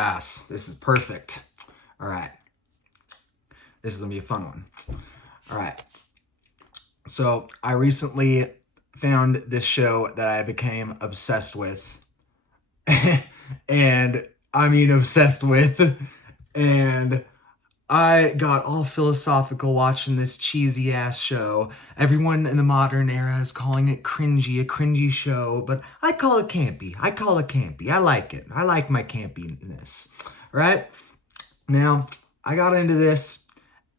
Yes, this is perfect. All right. This is going to be a fun one. All right. So I recently found this show that I became obsessed with. And I mean obsessed with. And I got all philosophical watching this cheesy ass show. Everyone in the modern era is calling it cringy, a cringy show, but I call it campy. I like it. I like my campiness. Right? Now, I got into this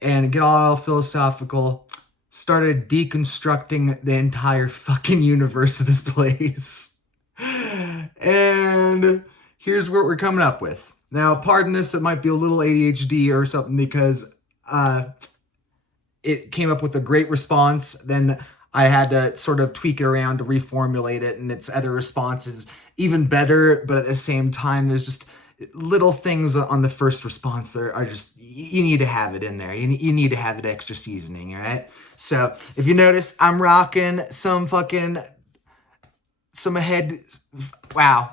and get all philosophical, started deconstructing the entire fucking universe of this place. And here's what we're coming up with. Now, pardon this, it might be a little ADHD or something because it came up with a great response. Then I had to sort of tweak it around to reformulate it, and its other response is even better, but at the same time, there's just little things on the first response that are just, you need to have it in there. You need to have it extra seasoning, all right? So, if you notice, I'm rocking some head, wow.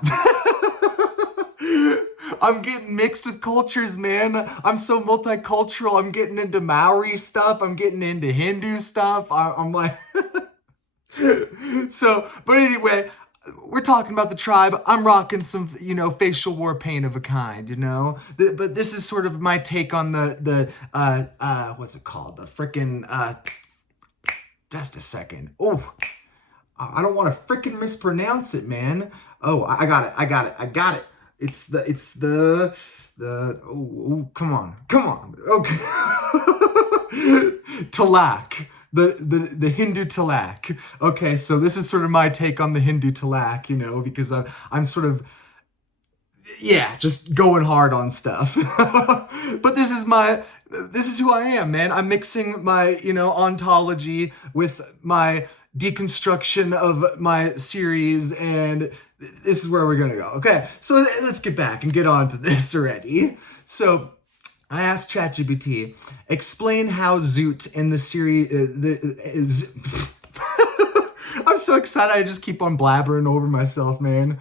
I'm getting mixed with cultures, man. I'm so multicultural. I'm getting into Maori stuff. I'm getting into Hindu stuff. I'm like... So, but anyway, we're talking about the tribe. I'm rocking some, facial war paint of a kind, But this is sort of my take on the what's it called? The frickin', just a second. Oh, I don't want to frickin' mispronounce it, man. Oh, I got it. It's the come on. Okay. Talak. The Hindu Talak. Okay, so this is sort of my take on the Hindu Talak, because I'm sort of, just going hard on stuff. But this is who I am, man. I'm mixing my, ontology with my deconstruction of my series, and this is where we're gonna go. Okay, so let's get back and get on to this already. So I asked ChatGPT, explain how Zoot in the series is. I'm so excited. I just keep on blabbering over myself, man.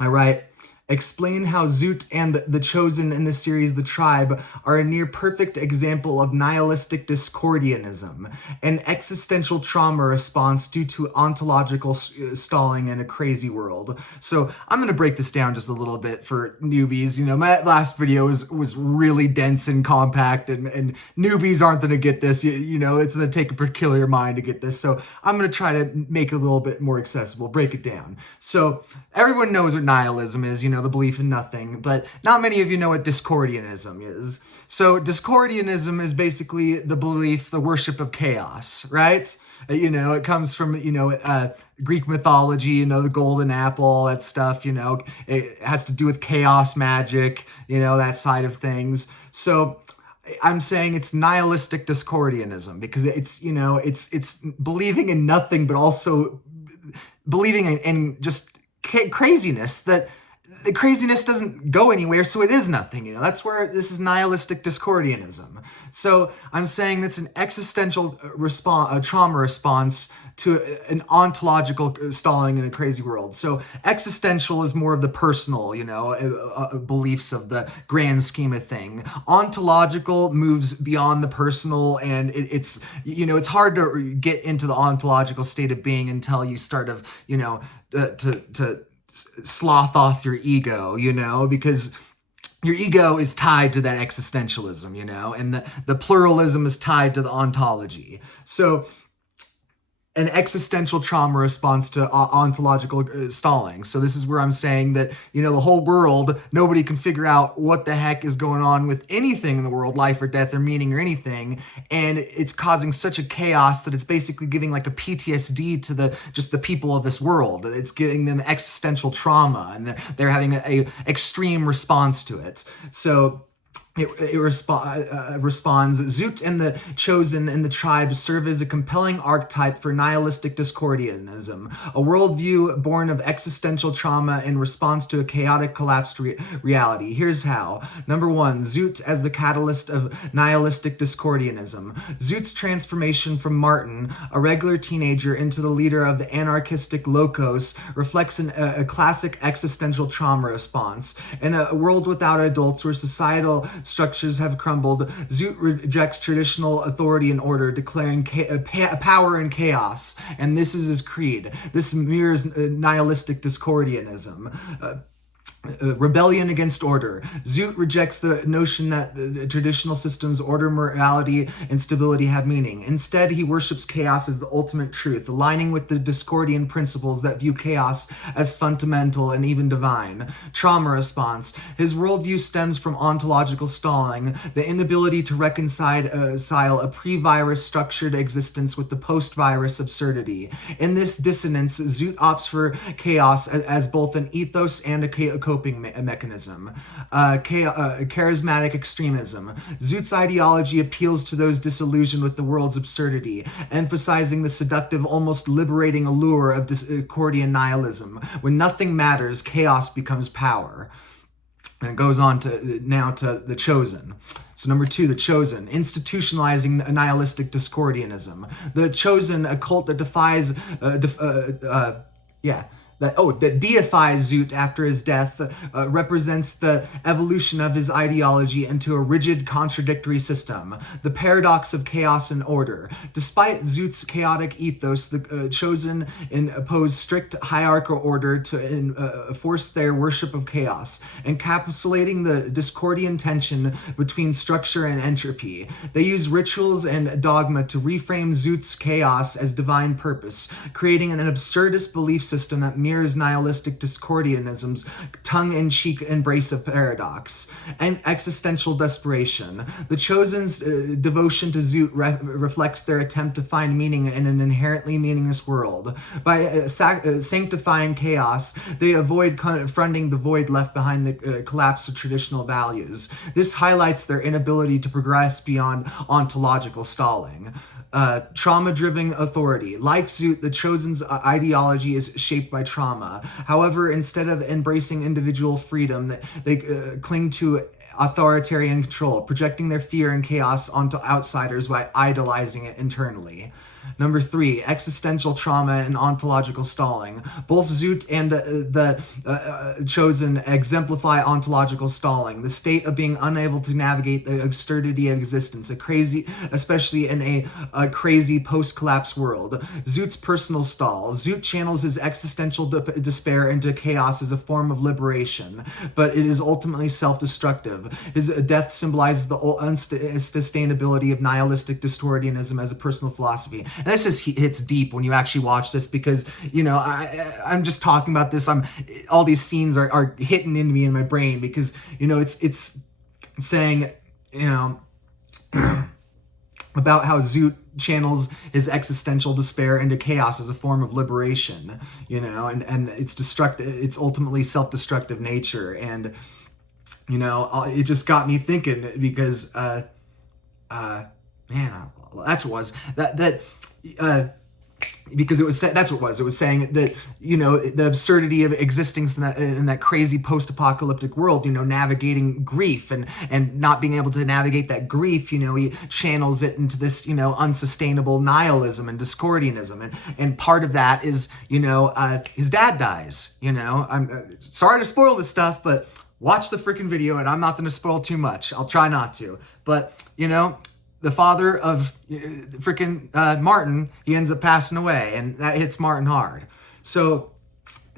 I write, explain how Zoot and the Chosen in the series The Tribe are a near perfect example of nihilistic Discordianism, an existential trauma response due to ontological stalling in a crazy world. So I'm going to break this down just a little bit for newbies. My last video was really dense and compact, and newbies aren't going to get this. It's going to take a peculiar mind to get this. So I'm going to try to make it a little bit more accessible, break it down. So everyone knows what nihilism is, the belief in nothing, but not many of you know what Discordianism is. So Discordianism is basically the belief, the worship of chaos, right? It comes from, Greek mythology, the golden apple, all that stuff, it has to do with chaos magic, that side of things. So I'm saying it's nihilistic Discordianism because it's, it's believing in nothing, but also believing in just craziness, that the craziness doesn't go anywhere, so it is nothing. That's where this is nihilistic Discordianism. So I'm saying that's an existential trauma response to an ontological stalling in a crazy world. So existential is more of the personal, beliefs of the grand scheme of thing. Ontological moves beyond the personal, and it's hard to get into the ontological state of being until you start to slough off your ego, because your ego is tied to that existentialism, and the pluralism is tied to the ontology. So an existential trauma response to ontological stalling. So this is where I'm saying that, the whole world, nobody can figure out what the heck is going on with anything in the world, life or death or meaning or anything. And it's causing such a chaos that it's basically giving like a PTSD to the people of this world. It's giving them existential trauma, and they're having a extreme response to it. So responds, Zoot and the Chosen and the tribe serve as a compelling archetype for nihilistic Discordianism, a worldview born of existential trauma in response to a chaotic collapsed reality. Here's how. Number one, Zoot as the catalyst of nihilistic Discordianism. Zoot's transformation from Martin, a regular teenager, into the leader of the anarchistic Locos reflects a classic existential trauma response. In a world without adults where societal structures have crumbled, Zoot rejects traditional authority and order, declaring power and chaos. And this is his creed. This mirrors nihilistic Discordianism. Rebellion against order. Zoot rejects the notion that the traditional systems, order, morality, and stability have meaning. Instead, he worships chaos as the ultimate truth, aligning with the Discordian principles that view chaos as fundamental and even divine. Trauma response. His worldview stems from ontological stalling, the inability to reconcile a pre-virus structured existence with the post-virus absurdity. In this dissonance, Zoot opts for chaos as both an ethos and a coping mechanism. Charismatic extremism. Zoot's ideology appeals to those disillusioned with the world's absurdity, emphasizing the seductive, almost liberating allure of Discordian nihilism. When nothing matters, chaos becomes power. And it goes on to now to the Chosen. So number two, the Chosen, institutionalizing nihilistic Discordianism. The Chosen, a cult that that deifies Zoot after his death, represents the evolution of his ideology into a rigid, contradictory system. The paradox of chaos and order. Despite Zoot's chaotic ethos, the Chosen impose strict hierarchical order to force their worship of chaos, encapsulating the Discordian tension between structure and entropy. They use rituals and dogma to reframe Zoot's chaos as divine purpose, creating an absurdist belief system that mirrors nihilistic Discordianism's tongue-in-cheek embrace of paradox. And existential desperation. The Chosen's devotion to Zoot reflects their attempt to find meaning in an inherently meaningless world. By sanctifying chaos, they avoid confronting the void left behind the collapse of traditional values. This highlights their inability to progress beyond ontological stalling. Trauma-driven authority. Like Zoot, the Chosen's ideology is shaped by trauma. However, instead of embracing individual freedom, they cling to authoritarian control, projecting their fear and chaos onto outsiders by idolizing it internally. Number three, existential trauma and ontological stalling. Both Zoot and the Chosen exemplify ontological stalling, the state of being unable to navigate the absurdity of existence, especially in a crazy post-collapse world. Zoot's personal stall. Zoot channels his existential despair into chaos as a form of liberation, but it is ultimately self-destructive. His death symbolizes the unsustainability of nihilistic Discordianism as a personal philosophy. And this hits deep when you actually watch this, because, you know, I'm just talking about this. All these scenes are hitting into me in my brain, because, you know, it's saying, you know, about how Zoot channels his existential despair into chaos as a form of liberation, you know, and it's it's ultimately self-destructive nature. And, you know, it just got me thinking, because, man, that's what it was. Because that's what it was. It was saying that, you know, the absurdity of existing in that crazy post-apocalyptic world, you know, navigating grief and not being able to navigate that grief, you know, he channels it into this, you know, unsustainable nihilism and Discordianism. And part of that is, you know, his dad dies, you know. I'm sorry to spoil this stuff, but watch the freaking video, and I'm not going to spoil too much. I'll try not to. But, you know, the father of freaking Martin, he ends up passing away, and that hits Martin hard. So,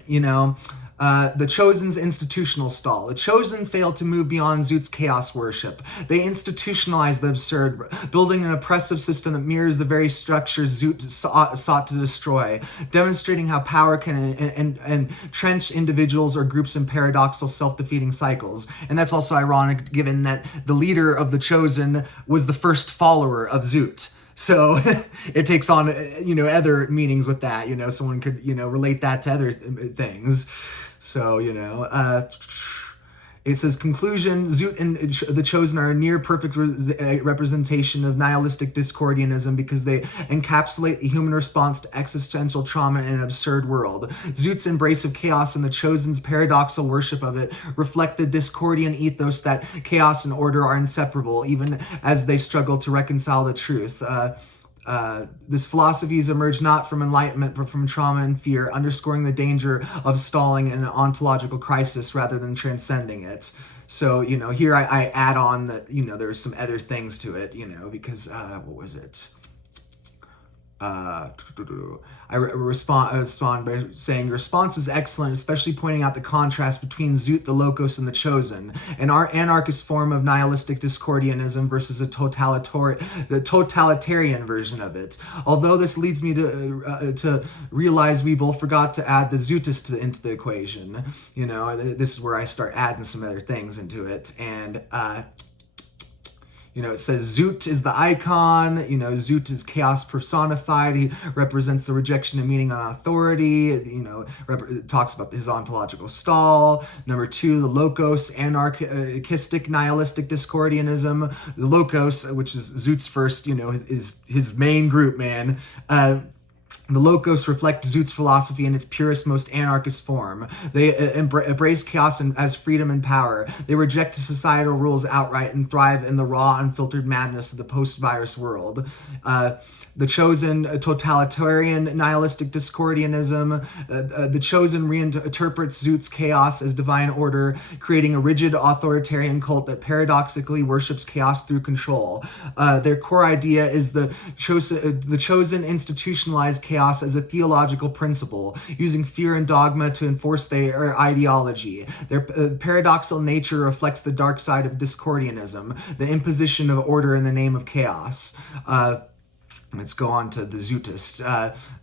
you know, the Chosen's institutional stall. The Chosen failed to move beyond Zoot's chaos worship. They institutionalized the absurd, building an oppressive system that mirrors the very structures Zoot sought to destroy, demonstrating how power can entrench individuals or groups in paradoxical, self-defeating cycles. And that's also ironic, given that the leader of the Chosen was the first follower of Zoot. So it takes on, you know, other meanings with that. You know, someone could, you know, relate that to other things. So, you know, It says, conclusion, Zoot and the Chosen are a near perfect representation of nihilistic discordianism because they encapsulate the human response to existential trauma in an absurd world. Zoot's embrace of chaos and the Chosen's paradoxical worship of it reflect the discordian ethos that chaos and order are inseparable, even as they struggle to reconcile the truth. This philosophies emerge not from enlightenment but from trauma and fear, underscoring the danger of stalling in an ontological crisis rather than transcending it. So, here I add on that, there's some other things to it, because, what was it? I respond by saying, your response was excellent, especially pointing out the contrast between Zoot, the Locos, and the Chosen, an anarchist form of nihilistic discordianism versus the totalitarian version of it. Although this leads me to realize we both forgot to add the Zootist into the equation. This is where I start adding some other things into it, and it says Zoot is the icon. Zoot is chaos personified. He represents the rejection of meaning on authority. It talks about his ontological stall. Number 2, the Locos, anarchistic, nihilistic discordianism. The Locos, which is Zoot's first, his main group, man. The Locos reflect Zoot's philosophy in its purest, most anarchist form. They embrace chaos as freedom and power. They reject societal rules outright and thrive in the raw, unfiltered madness of the post-virus world. The Chosen, totalitarian, nihilistic discordianism. The Chosen reinterprets Zoot's chaos as divine order, creating a rigid authoritarian cult that paradoxically worships chaos through control. Their core idea is the Chosen institutionalized chaos as a theological principle, using fear and dogma to enforce their ideology. Their paradoxical nature reflects the dark side of discordianism, the imposition of order in the name of chaos. Let's go on to the Zootists.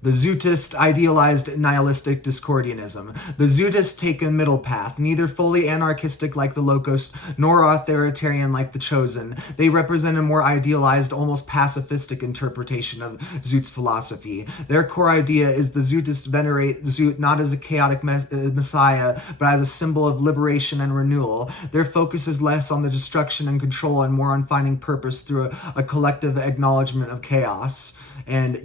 The Zootist idealized nihilistic discordianism. The Zootists take a middle path, neither fully anarchistic like the Locos, nor authoritarian like the Chosen. They represent a more idealized, almost pacifistic interpretation of Zoot's philosophy. Their core idea is the Zootists venerate Zoot not as a chaotic messiah, but as a symbol of liberation and renewal. Their focus is less on the destruction and control and more on finding purpose through a collective acknowledgement of chaos. And,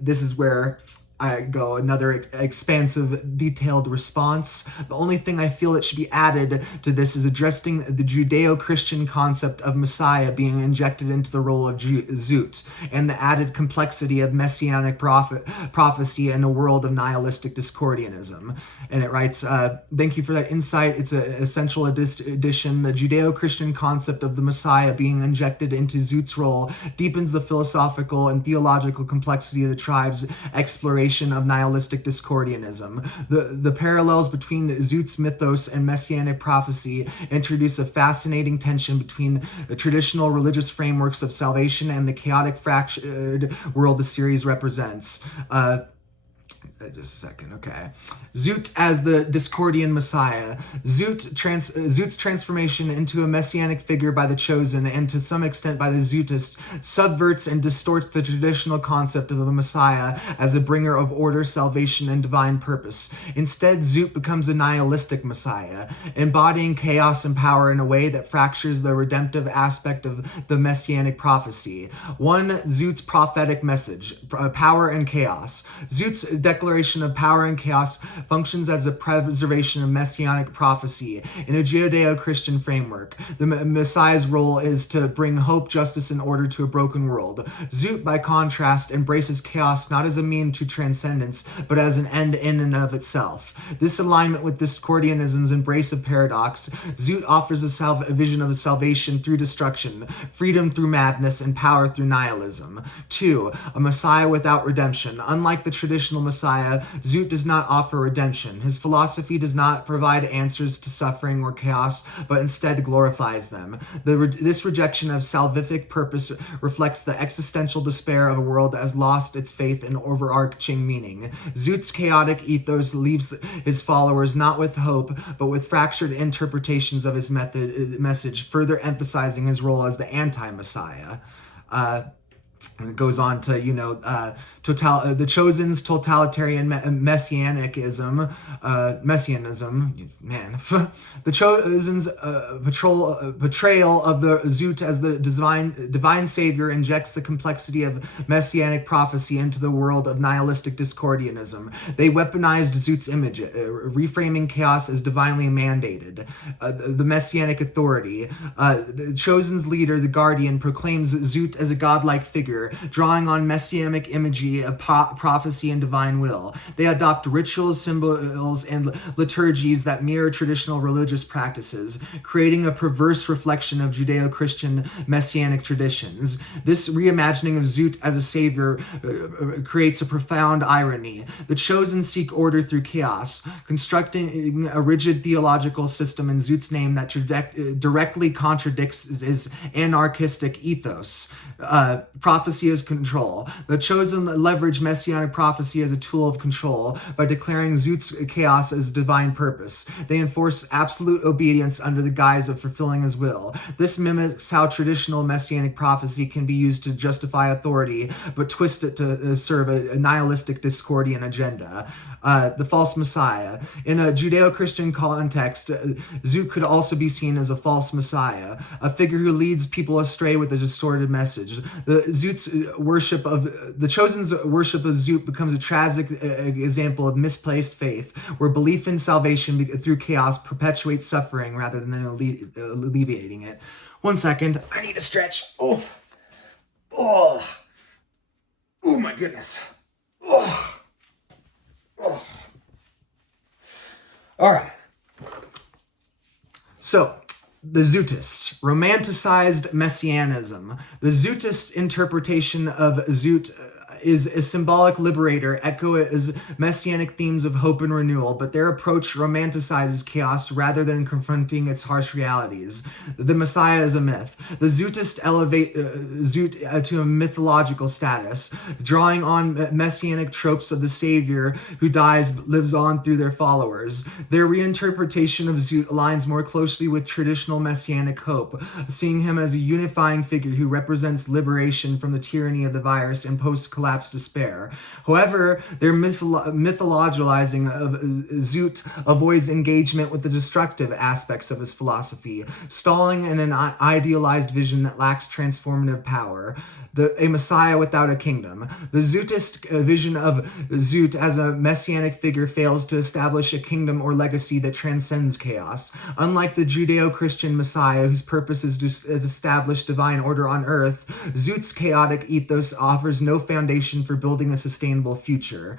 this is where I go another expansive, detailed response. The only thing I feel that should be added to this is addressing the Judeo-Christian concept of Messiah being injected into the role of Zoot, and the added complexity of messianic prophecy in a world of nihilistic discordianism. And it writes, thank you for that insight. It's an essential addition. The Judeo-Christian concept of the Messiah being injected into Zoot's role deepens the philosophical and theological complexity of the tribe's exploration of nihilistic discordianism. The parallels between Zoot's mythos and messianic prophecy introduce a fascinating tension between the traditional religious frameworks of salvation and the chaotic, fractured world the series represents. Just a second, okay. Zoot as the Discordian Messiah. Zoot's transformation into a messianic figure by the Chosen, and to some extent by the Zootists, subverts and distorts the traditional concept of the Messiah as a bringer of order, salvation, and divine purpose. Instead, Zoot becomes a nihilistic Messiah, embodying chaos and power in a way that fractures the redemptive aspect of the messianic prophecy. 1. Zoot's prophetic message, power and chaos. Zoot's declaration of power and chaos functions as a preservation of messianic prophecy in a Judeo-Christian framework. The Messiah's role is to bring hope, justice, and order to a broken world. Zoot, by contrast, embraces chaos not as a means to transcendence, but as an end in and of itself. This alignment with Discordianism's embrace of paradox, Zoot offers a vision of salvation through destruction, freedom through madness, and power through nihilism. 2. A Messiah without redemption. Unlike the traditional Messiah, Zoot does not offer redemption. His philosophy does not provide answers to suffering or chaos, but instead glorifies them. This rejection of salvific purpose reflects the existential despair of a world that has lost its faith in overarching meaning. Zoot's chaotic ethos leaves his followers not with hope, but with fractured interpretations of his message, further emphasizing his role as the anti-Messiah. And it goes on to, the Chosen's totalitarian messianism, man. The Chosen's portrayal of the Zoot as the divine savior injects the complexity of messianic prophecy into the world of nihilistic discordianism. They weaponized Zoot's image, reframing chaos as divinely mandated. The messianic authority. The Chosen's leader, the Guardian, proclaims Zoot as a godlike figure, drawing on messianic imagery of prophecy and divine will. They adopt rituals, symbols, and liturgies that mirror traditional religious practices, creating a perverse reflection of Judeo-Christian messianic traditions. This reimagining of Zoot as a savior creates a profound irony. The Chosen seek order through chaos, constructing a rigid theological system in Zoot's name that directly contradicts his anarchistic ethos. Prophecy as control. The Chosen leverage messianic prophecy as a tool of control by declaring Zoot's chaos as divine purpose. They enforce absolute obedience under the guise of fulfilling his will. This mimics how traditional messianic prophecy can be used to justify authority, but twist it to serve a nihilistic discordian agenda. The false messiah. In a Judeo-Christian context, Zoot could also be seen as a false messiah, a figure who leads people astray with a distorted message. The Chosen's worship of Zoot becomes a tragic example of misplaced faith, where belief in salvation through chaos perpetuates suffering rather than alleviating it. 1 second, I need to stretch. Oh my goodness. All right. So, the Zootists, romanticized messianism. The Zootist interpretation of Zoot is a symbolic liberator, echoes messianic themes of hope and renewal, but their approach romanticizes chaos rather than confronting its harsh realities. The Messiah is a myth. The Zootists elevate Zoot to a mythological status, drawing on messianic tropes of the savior who dies, lives on through their followers. Their reinterpretation of Zoot aligns more closely with traditional messianic hope, seeing him as a unifying figure who represents liberation from the tyranny of the virus and post-collapse despair. However, their mythologizing of Zoot avoids engagement with the destructive aspects of his philosophy, stalling in an idealized vision that lacks transformative power. A messiah without a kingdom. The Zootist vision of Zoot as a messianic figure fails to establish a kingdom or legacy that transcends chaos. Unlike the Judeo-Christian messiah, whose purpose is to establish divine order on earth, Zoot's chaotic ethos offers no foundation for building a sustainable future.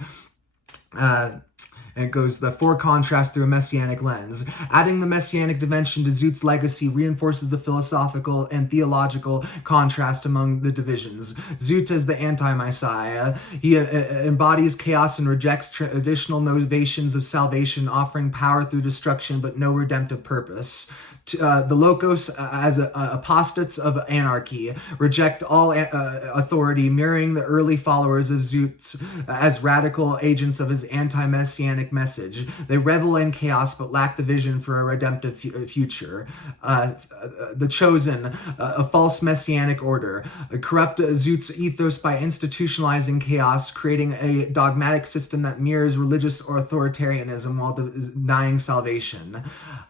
And it goes the four contrasts through a messianic lens. Adding the messianic dimension to Zoot's legacy reinforces the philosophical and theological contrast among the divisions. Zoot is the anti-messiah. He embodies chaos and rejects traditional notions of salvation, offering power through destruction but no redemptive purpose. The Locos, as apostates of anarchy, reject all authority, mirroring the early followers of Zoot as radical agents of his anti-messianic message. They revel in chaos but lack the vision for a redemptive future. The Chosen, a false messianic order, corrupt Zoot's ethos by institutionalizing chaos, creating a dogmatic system that mirrors religious authoritarianism while denying salvation.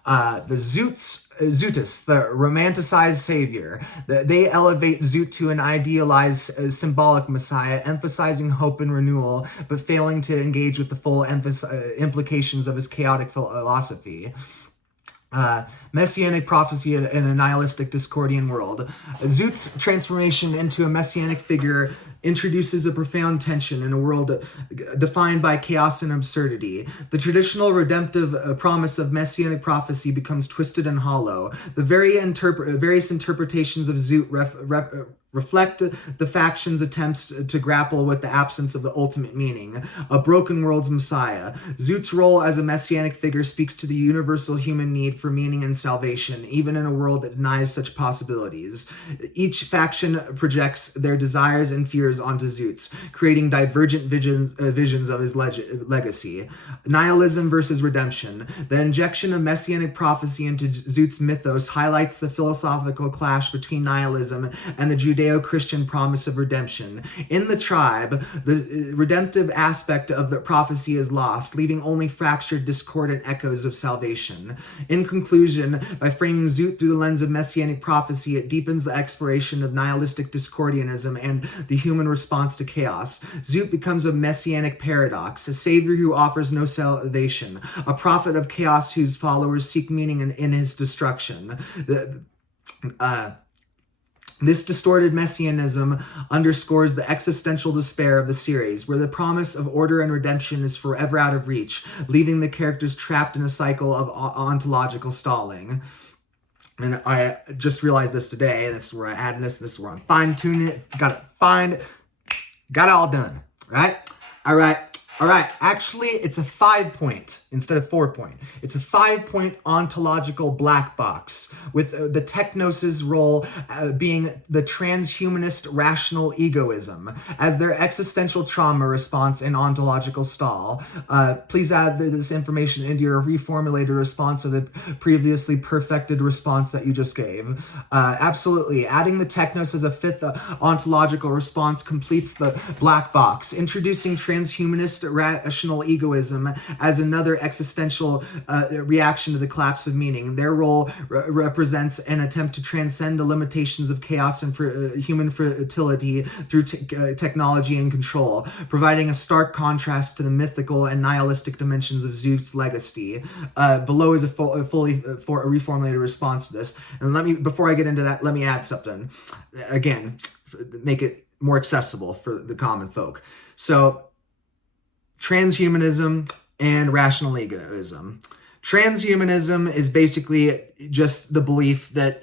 The Zootists, the romanticized savior, they elevate Zoot to an idealized symbolic messiah, emphasizing hope and renewal, but failing to engage with the full implications of his chaotic philosophy. Messianic prophecy in a nihilistic discordian world. Zoot's transformation into a messianic figure introduces a profound tension in a world defined by chaos and absurdity. The traditional redemptive promise of messianic prophecy becomes twisted and hollow. The various interpretations of Zoot reflect the faction's attempts to grapple with the absence of the ultimate meaning, a broken world's messiah. Zoot's role as a messianic figure speaks to the universal human need for meaning and salvation, even in a world that denies such possibilities. Each faction projects their desires and fears onto Zoot's, creating divergent visions of his legacy. Nihilism versus redemption. The injection of messianic prophecy into Zoot's mythos highlights the philosophical clash between nihilism and the Judeo-Christian promise of redemption. In the tribe, the redemptive aspect of the prophecy is lost, leaving only fractured, discordant echoes of salvation. In conclusion, by framing Zoot through the lens of messianic prophecy, it deepens the exploration of nihilistic discordianism and the human response to chaos. Zoot becomes a messianic paradox, a savior who offers no salvation, a prophet of chaos whose followers seek meaning in his destruction. This distorted messianism underscores the existential despair of the series, where the promise of order and redemption is forever out of reach, leaving the characters trapped in a cycle of ontological stalling. And I just realized this today. This is where I add this. This is where I'm fine-tuning it. Got it all done. Right? All right. Actually, it's a 5-point instead of 4-point. It's a 5-point ontological black box, with the Technos' role being the transhumanist rational egoism as their existential trauma response and ontological stall. Please add this information into your reformulated response or the previously perfected response that you just gave. Absolutely. Adding the Technos as a 5th ontological response completes the black box, introducing transhumanist rational egoism as another existential reaction to the collapse of meaning. Their role represents an attempt to transcend the limitations of chaos and human fertility through technology and control, providing a stark contrast to the mythical and nihilistic dimensions of Zoot's legacy. Below is a fully reformulated response to this. And before I get into that, let me add something. Again, make it more accessible for the common folk. So, transhumanism and rational egoism. Transhumanism is basically just the belief that,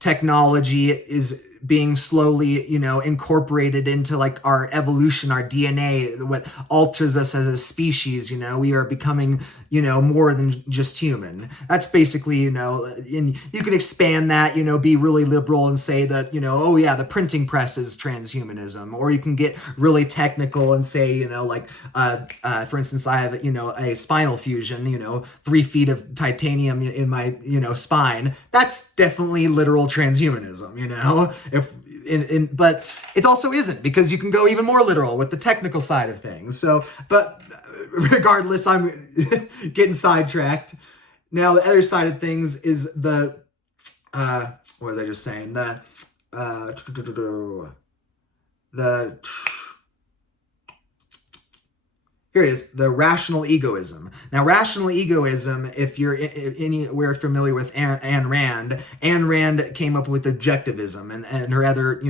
technology is being slowly, incorporated into like our evolution, our DNA, what alters us as a species. We are becoming, more than just human. That's basically, and you could expand that, be really liberal and say that, oh yeah, the printing press is transhumanism. Or you can get really technical and say, for instance, I have, a spinal fusion, 3 feet of titanium in my, spine. That's definitely literal transhumanism, but it also isn't, because you can go even more literal with the technical side of things. So, but regardless, I'm getting sidetracked. Now, the other side of things is the, what was I just saying? Here it is, the rational egoism. Now, rational egoism, if you're anywhere familiar with Ayn Rand came up with objectivism, and her other,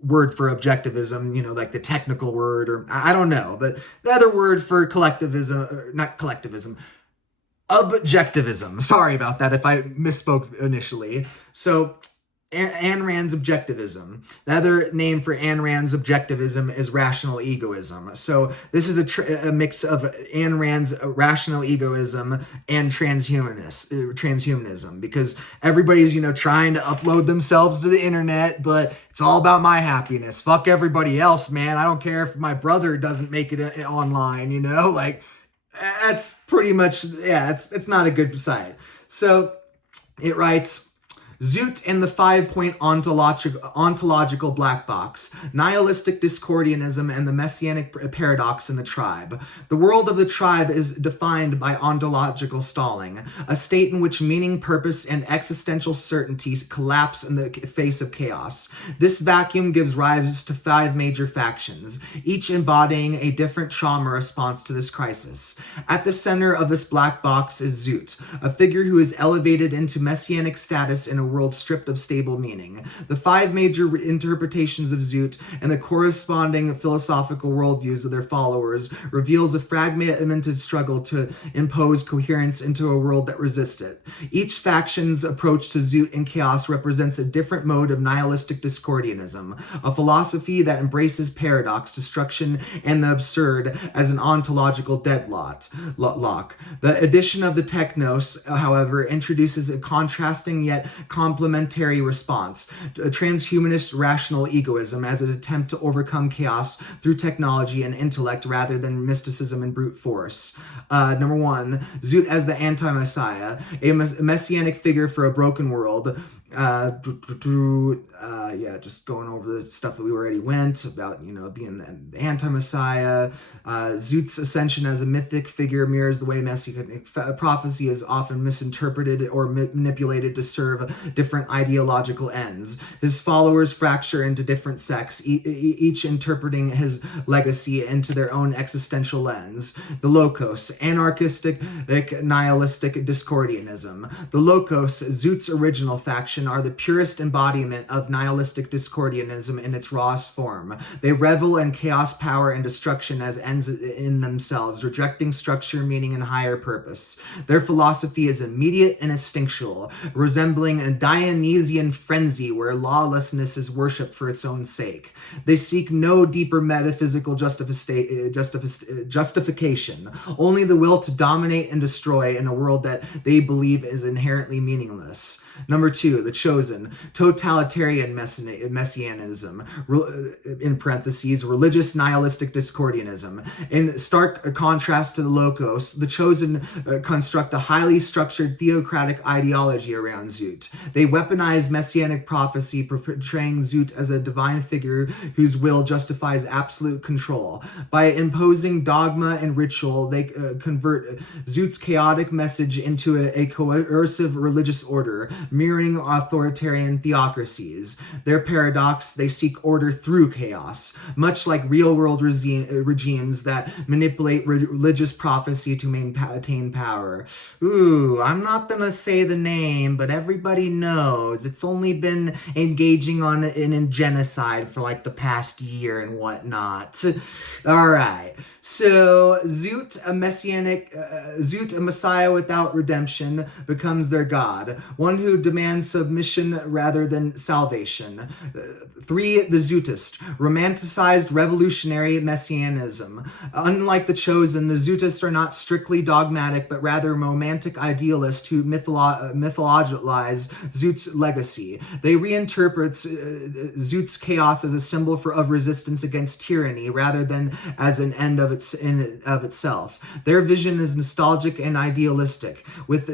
word for objectivism, like the technical word, or I don't know, but the other word for objectivism. Sorry about that if I misspoke initially. So, Ayn Rand's objectivism. The other name for Ayn Rand's objectivism is rational egoism. So this is a mix of Ayn Rand's rational egoism and transhumanism, because everybody's, trying to upload themselves to the internet, but it's all about my happiness. Fuck everybody else, man. I don't care if my brother doesn't make it online, that's pretty much, it's not a good side. So it writes, Zoot and the 5-point ontological black box, nihilistic discordianism and the messianic paradox in the tribe. The world of the tribe is defined by ontological stalling, a state in which meaning, purpose, and existential certainty collapse in the face of chaos. This vacuum gives rise to 5 major factions, each embodying a different trauma response to this crisis. At the center of this black box is Zoot, a figure who is elevated into messianic status in a world stripped of stable meaning. The 5 major interpretations of Zoot and the corresponding philosophical worldviews of their followers reveals a fragmented struggle to impose coherence into a world that resists it. Each faction's approach to Zoot and chaos represents a different mode of nihilistic discordianism, a philosophy that embraces paradox, destruction, and the absurd as an ontological deadlock. The addition of the Technos, however, introduces a contrasting yet complementary response. A transhumanist rational egoism as an attempt to overcome chaos through technology and intellect rather than mysticism and brute force. Number 1, Zoot as the anti-messiah, a messianic figure for a broken world. Just going over the stuff that we already went about, being the anti-messiah. Zoot's ascension as a mythic figure mirrors the way messianic prophecy is often misinterpreted or manipulated to serve different ideological ends. His followers fracture into different sects, each interpreting his legacy into their own existential lens. The Locos, anarchistic, nihilistic Discordianism. The Locos, Zoot's original faction, are the purest embodiment of nihilistic Discordianism in its rawest form. They revel in chaos, power, and destruction as ends in themselves, rejecting structure, meaning, and higher purpose. Their philosophy is immediate and instinctual, resembling a Dionysian frenzy where lawlessness is worshipped for its own sake. They seek no deeper metaphysical justification, only the will to dominate and destroy in a world that they believe is inherently meaningless. Number 2, the chosen, totalitarian messianism, in parentheses, religious nihilistic Discordianism. In stark contrast to the Locos, the chosen construct a highly structured theocratic ideology around Zoot. They weaponize messianic prophecy, portraying Zoot as a divine figure whose will justifies absolute control. By imposing dogma and ritual, they convert Zoot's chaotic message into a coercive religious order, mirroring authoritarian theocracies. Their paradox, they seek order through chaos, much like real-world regimes that manipulate religious prophecy to maintain power. Ooh, I'm not gonna say the name, but everybody knows. It's only been engaging in genocide for like the past year and whatnot. All right. So Zoot, a messiah without redemption, becomes their god, one who demands submission rather than salvation. 3, the Zootist, romanticized revolutionary messianism. Unlike the chosen, the Zootists are not strictly dogmatic, but rather romantic idealists who mythologize Zoot's legacy. They reinterpret Zoot's chaos as a symbol of resistance against tyranny rather than as an end of itself. Their vision is nostalgic and idealistic, with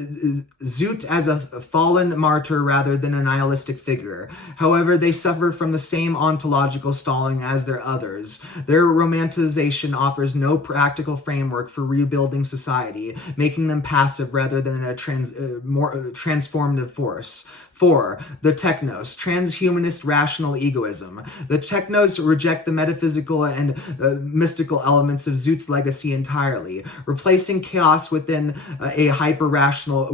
Zoot as a fallen martyr rather than a nihilistic figure. However, they suffer from the same ontological stalling as their others. Their romanticization offers no practical framework for rebuilding society, making them passive rather than a more transformative force. 4, the Technos, transhumanist rational egoism. The Technos reject the metaphysical and mystical elements of Zoot's legacy entirely, replacing chaos within hyper-rational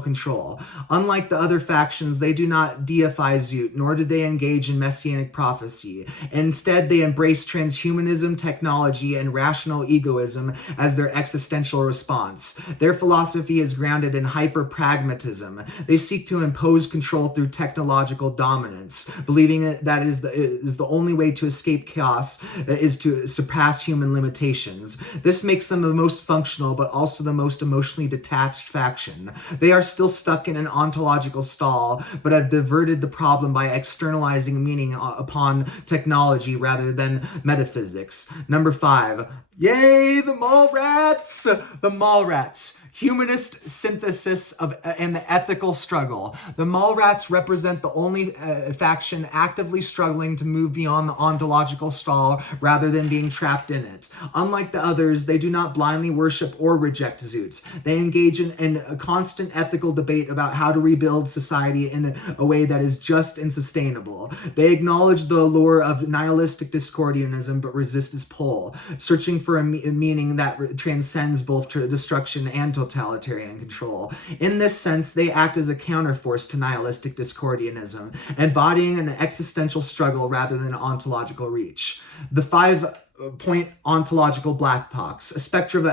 control. Unlike the other factions, they do not deify Zoot, nor do they engage in messianic prophecy. Instead, they embrace transhumanism, technology, and rational egoism as their existential response. Their philosophy is grounded in hyper-pragmatism. They seek to impose control through technological dominance, believing that is the only way to escape chaos is to surpass human limitations. This makes them the most functional, but also the most emotionally detached faction. They are still stuck in an ontological stall, but have diverted the problem by externalizing meaning upon technology rather than metaphysics. Number 5, yay, the mall rats! The mall rats. Humanist synthesis and the ethical struggle. The Mallrats represent the only faction actively struggling to move beyond the ontological stall rather than being trapped in it. Unlike the others, they do not blindly worship or reject Zoot. They engage in a constant ethical debate about how to rebuild society in a way that is just and sustainable. They acknowledge the allure of nihilistic Discordianism but resist its pull, searching for a meaning that transcends both destruction and totalitarian control. In this sense, they act as a counterforce to nihilistic Discordianism, embodying an existential struggle rather than an ontological reach. The 5-point ontological black box, a spectrum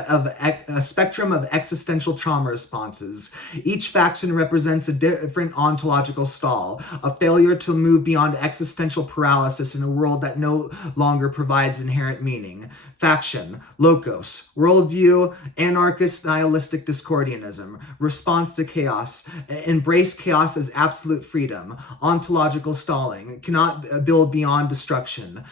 of existential trauma responses. Each faction represents a different ontological stall, a failure to move beyond existential paralysis in a world that no longer provides inherent meaning. Faction, Locos, worldview, anarchist nihilistic Discordianism, response to chaos, embrace chaos as absolute freedom, ontological stalling, cannot build beyond destruction,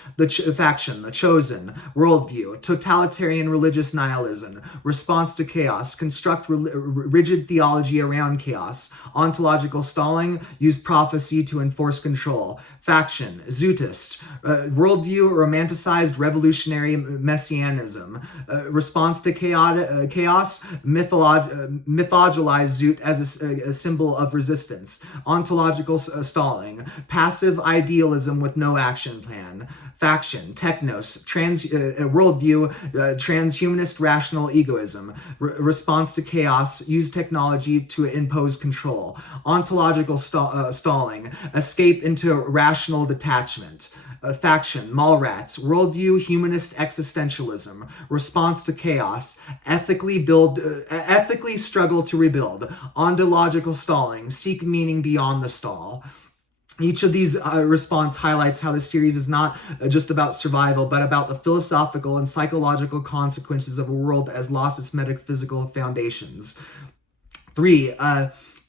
faction, the chosen, worldview, totalitarian religious nihilism, response to chaos, construct rigid theology around chaos, ontological stalling, use prophecy to enforce control, faction, Zootist, worldview, romanticized revolutionary messianism, response to chaos, mythologize Zoot as a symbol of resistance, ontological stalling, passive idealism with no action plan, faction, Technos, worldview, transhumanist rational egoism, response to chaos, use technology to impose control, ontological stalling, escape into rational detachment, faction, Mallrats, worldview, humanist existentialism, response to chaos, ethically struggle to rebuild, ontological stalling, seek meaning beyond the stall. Each of these response highlights how the series is not just about survival, but about the philosophical and psychological consequences of a world that has lost its metaphysical foundations. 3,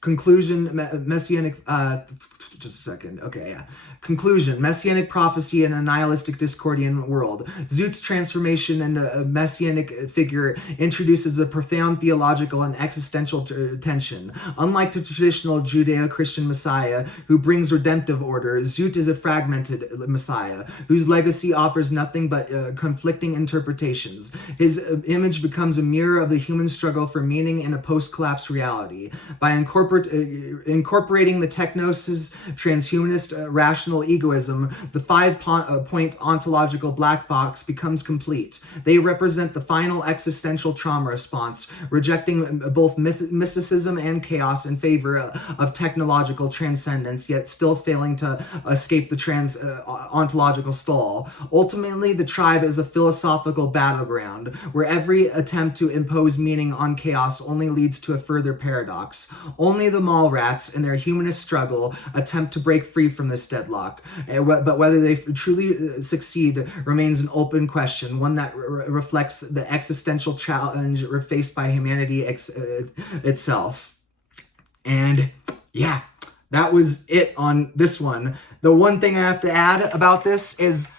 conclusion, messianic, just a second, okay, yeah. Conclusion, messianic prophecy in a nihilistic Discordian world. Zoot's transformation into a messianic figure introduces a profound theological and existential tension. Unlike the traditional Judeo-Christian Messiah, who brings redemptive order, Zoot is a fragmented Messiah, whose legacy offers nothing but conflicting interpretations. His image becomes a mirror of the human struggle for meaning in a post-collapse reality. By incorporating the Technos' transhumanist rational egoism, the 5-point ontological black box becomes complete. They represent the final existential trauma response, rejecting both mysticism and chaos in favor of technological transcendence, yet still failing to escape the ontological stall. Ultimately, the tribe is a philosophical battleground, where every attempt to impose meaning on chaos only leads to a further paradox. Only the Mallrats, in their humanist struggle, attempt to break free from this deadlock. But whether they truly succeed remains an open question, one that reflects the existential challenge faced by humanity itself. And yeah, that was it on this one. The one thing I have to add about this is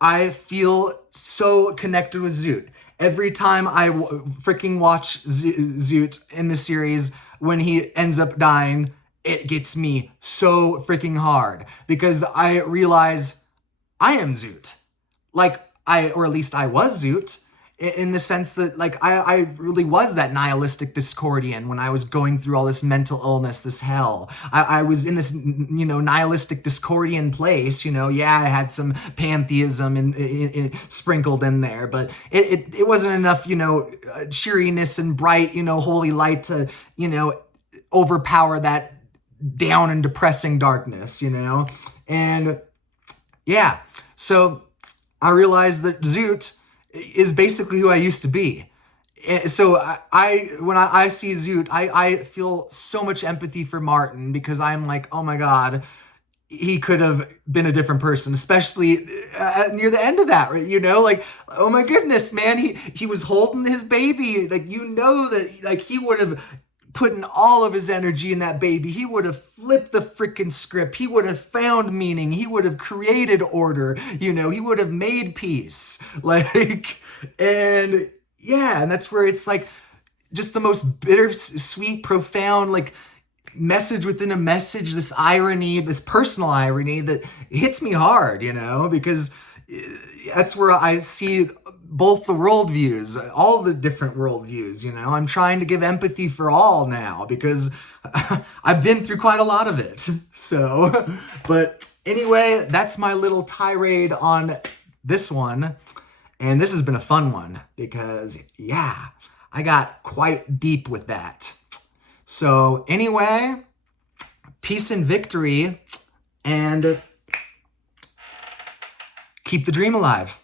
I feel so connected with Zoot. Every time I freaking watch Zoot in the series, when he ends up dying, it gets me so freaking hard because I realize I am Zoot. Or at least I was Zoot in the sense that I really was that nihilistic Discordian when I was going through all this mental illness, this hell. I was in this, nihilistic Discordian place, I had some pantheism in sprinkled in there, but it wasn't enough, cheeriness and bright, holy light to, overpower that down and depressing darkness, and yeah, so I realized that Zoot is basically who I used to be. So when I see Zoot, I feel so much empathy for Martin because I'm like, oh my God, he could have been a different person, especially near the end of that, right? Oh my goodness, man, he was holding his baby, that he would have putting all of his energy in that baby. He would have flipped the freaking script. He would have found meaning. He would have created order. He would have made peace. And that's where it's just the most bittersweet, profound, message within a message, this irony, this personal irony that hits me hard, because that's where I see both the worldviews, all the different worldviews, I'm trying to give empathy for all now because I've been through quite a lot of it. So, but anyway, that's my little tirade on this one. And this has been a fun one because, I got quite deep with that. So anyway, peace and victory, and keep the dream alive.